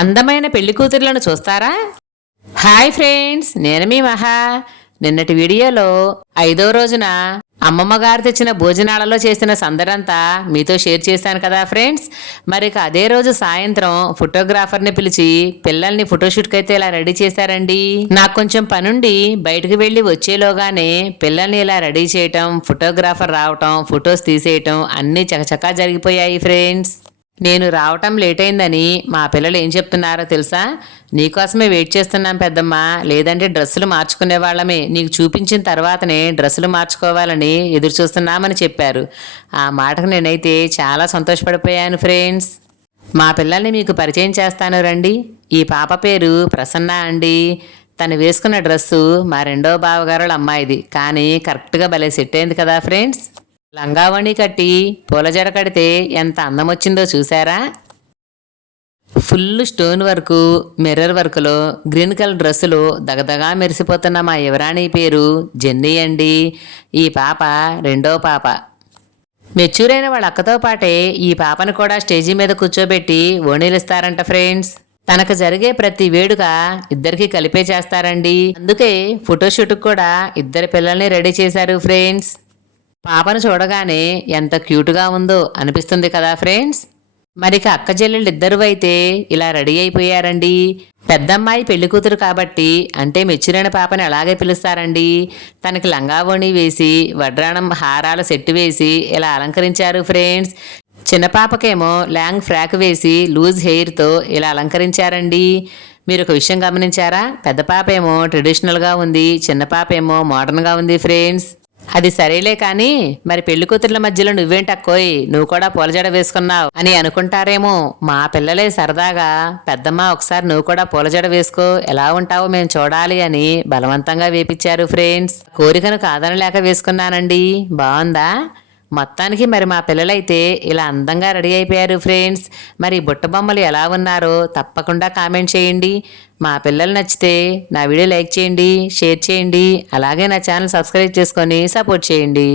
అందమైన పెళ్ళి కూతుర్లను చూస్తారా? హాయ్ ఫ్రెండ్స్ నేను మీ మహా. నిన్నటి వీడియోలో ఐదో రోజున అమ్మమ్మ గారు తెచ్చిన భోజనాలలో చేసిన సందడంతా మీతో షేర్ చేశాను కదా ఫ్రెండ్స్. మరి అదే రోజు సాయంత్రం ఫోటోగ్రాఫర్ని పిలిచి పిల్లల్ని ఫోటోషూట్కి అయితే ఇలా రెడీ చేశారండి. నాకు కొంచెం పనుండి బయటకు వెళ్ళి వచ్చేలోగానే పిల్లల్ని ఇలా రెడీ చేయటం ఫోటోగ్రాఫర్ రావటం ఫొటోస్ తీసేయటం అన్నీ చకచకా జరిగిపోయాయి ఫ్రెండ్స్. నేను రావటం లేట్ అయిందని మా పిల్లలు ఏం చెప్తున్నారో తెలుసా? నీకోసమే వెయిట్ చేస్తున్నాం పెద్దమ్మ. లేదంటే డ్రెస్సులు మార్చుకునే వాళ్ళమే. నీకు చూపించిన తర్వాతనే డ్రెస్సులు మార్చుకోవాలని ఎదురు చూస్తున్నామని చెప్పారు. ఆ మాటకు నేనైతే చాలా సంతోషపడిపోయాను ఫ్రెండ్స్. మా పిల్లల్ని మీకు పరిచయం చేస్తాను రండి. ఈ పాప పేరు ప్రసన్న అండి. తను వేసుకున్న డ్రెస్సు మా రెండో బావగారుల అమ్మాయిది. కానీ కరెక్ట్గా భలే సెట్ అయింది కదా ఫ్రెండ్స్. లంగావణి కట్టి పూలజడ కడితే ఎంత అందం వచ్చిందో చూసారా ఫుల్ స్టోన్ వర్క్ మిర్రర్ వర్క్లో గ్రీన్ కలర్ డ్రెస్సులో దగదగా మెరిసిపోతున్న మా యువరాణి పేరు జెన్నీ అండి. ఈ పాప రెండో పాప. మెచ్యూర్ అయిన వాళ్ళ అక్కతో పాటే ఈ పాపను కూడా స్టేజీ మీద కూర్చోబెట్టి ఓణీలిస్తారంట ఫ్రెండ్స్. తనకు జరిగే ప్రతి వేడుక ఇద్దరికి కలిపే చేస్తారండి. అందుకే ఫోటోషూట్కి కూడా ఇద్దరు పిల్లల్ని రెడీ చేశారు ఫ్రెండ్స్. పాపను చూడగానే ఎంత క్యూట్గా ఉందో అనిపిస్తుంది కదా ఫ్రెండ్స్. మరిక అక్క చెల్లెళ్ళు ఇద్దరు అయితే ఇలా రెడీ అయిపోయారండి. పెద్దమ్మాయి పెళ్ళి కూతురు కాబట్టి అంటే మెచ్చురైన పాపని అలాగే పిలుస్తారండి. తనకి లంగావోణి వేసి వడ్రాణం హారాల సెట్టు వేసి ఇలా అలంకరించారు ఫ్రెండ్స్. చిన్న పాపకేమో లాంగ్ ఫ్రాక్ వేసి లూజ్ హెయిర్తో ఇలా అలంకరించారండి. మీరు ఒక విషయం గమనించారా? పెద్ద పాప ఏమో ట్రెడిషనల్గా ఉంది చిన్న పాప ఏమో మోడర్న్గా ఉంది ఫ్రెండ్స్. అది సరేలే కానీ మరి పెళ్ళి కూతుర్ల మధ్యలో నువ్వేంటక్కోయ్ నువ్వు కూడా పూలజడ వేసుకున్నావు అని అనుకుంటారేమో. మా పిల్లలే సరదాగా పెద్దమ్మ ఒకసారి నువ్వు కూడా పూలజడ వేసుకో. ఎలా ఉంటావో మేము చూడాలి అని బలవంతంగా వేపించారు ఫ్రెండ్స్. కోరికను కాదనలేక వేసుకున్నానండి. బాగుందా మొత్తానికి మరి మా పిల్లలైతే ఇలా అందంగా రెడీ అయిపోయారు ఫ్రెండ్స్. మరి బుట్ట బొమ్మలు ఎలా ఉన్నారో తప్పకుండా కామెంట్ చేయండి. మా పిల్లలు నచ్చితే నా వీడియో లైక్ చేయండి షేర్ చేయండి అలాగే నా ఛానల్ సబ్స్క్రైబ్ చేసుకొని సపోర్ట్ చేయండి.